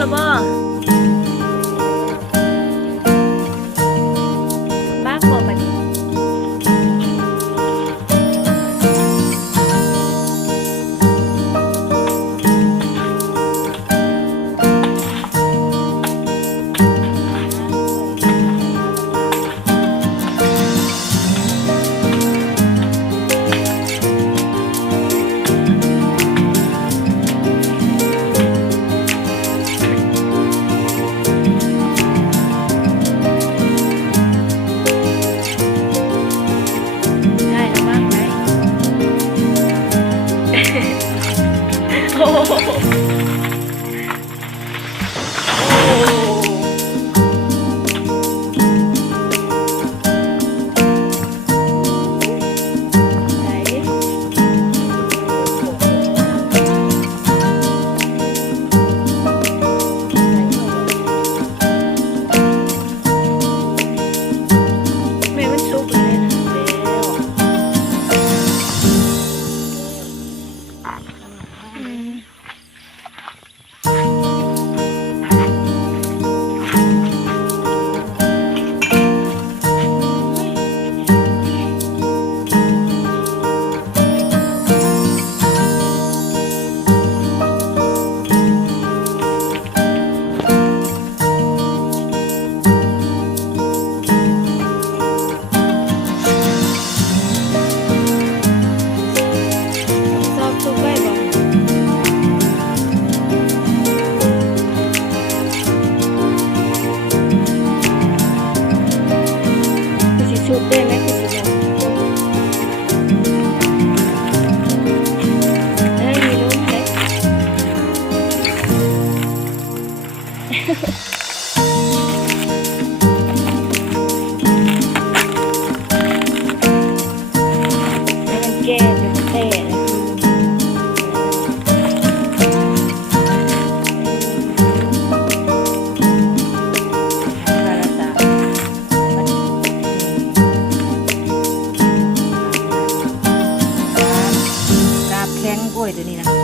ล้วบ่บ้าบ่บัดนี้ แข็งกล้วยตัวนี้นะ